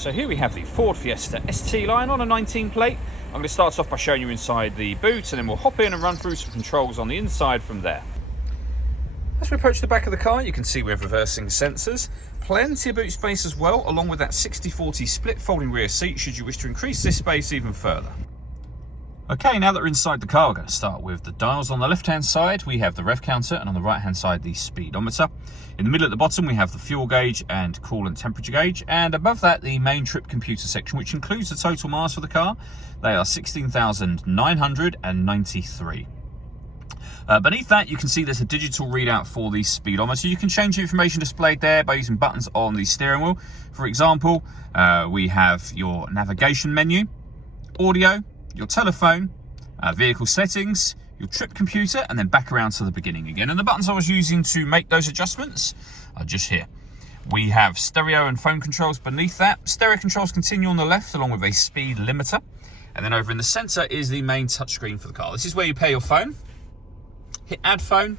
So here we have the Ford Fiesta ST line on a 19 plate. I'm going to start off by showing you inside the boot, and then we'll hop in and run through some controls on the inside from there. As we approach the back of the car, you can see we have reversing sensors, plenty of boot space as well, along with that 60/40 split folding rear seat should you wish to increase this space even further. Okay, now that we're inside the car, we're going to start with the dials. On the left-hand side, we have the rev counter, and on the right-hand side, the speedometer. In the middle at the bottom, we have the fuel gauge and coolant temperature gauge, and above that, the main trip computer section, which includes the total miles for the car. They are 16,993. Beneath that, you can see there's a digital readout for the speedometer. You can change the information displayed there by using buttons on the steering wheel. For example, we have your navigation menu, audio, your telephone, vehicle settings, your trip computer, and then back around to the beginning again. And the buttons I was using to make those adjustments are just here. We have stereo and phone controls beneath that. Stereo controls continue on the left along with a speed limiter. And then over in the center is the main touchscreen for the car. This is where you pair your phone. Hit add phone.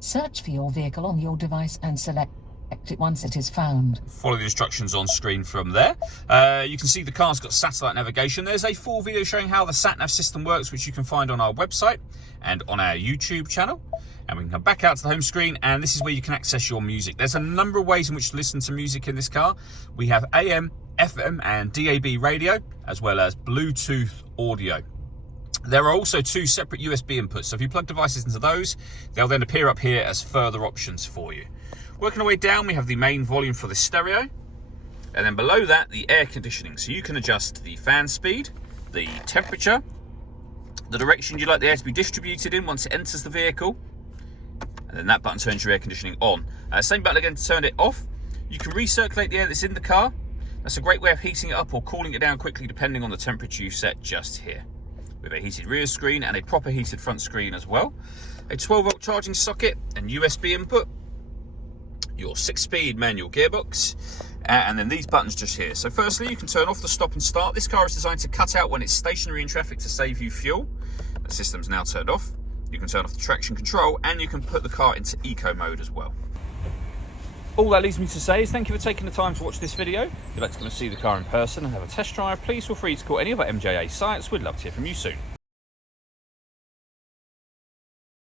Search for your vehicle on your device and select it once it is found. Follow the instructions on screen from there. You can see the car's got satellite navigation. There's a full video showing how the sat-nav system works, which you can find on our website and on our YouTube channel. And we can come back out to the home screen, and this is where you can access your music. There's a number of ways in which to listen to music in this car. We have AM, FM and DAB radio, as well as Bluetooth audio. There are also two separate USB inputs, so if you plug devices into those, they'll then appear up here as further options for you. Working our way down, we have the main volume for the stereo, and then below that, the air conditioning. So you can adjust the fan speed, the temperature, the direction you'd like the air to be distributed in once it enters the vehicle, and then that button turns your air conditioning on. Same button again to turn it off. You can recirculate the air that's in the car. That's a great way of heating it up or cooling it down quickly depending on the temperature you set just here. We have a heated rear screen and a proper heated front screen as well. A 12-volt charging socket and USB input. Your 6-speed manual gearbox, and then these buttons just here. So firstly, you can turn off the stop and start. This car is designed to cut out when it's stationary in traffic to save you fuel. The system's now turned off. You can turn off the traction control, and you can put the car into eco mode as well. All that leaves me to say is thank you for taking the time to watch this video. If you'd like to come and see the car in person and have a test drive, please feel free to call any of our MJA sites. We'd love to hear from you soon.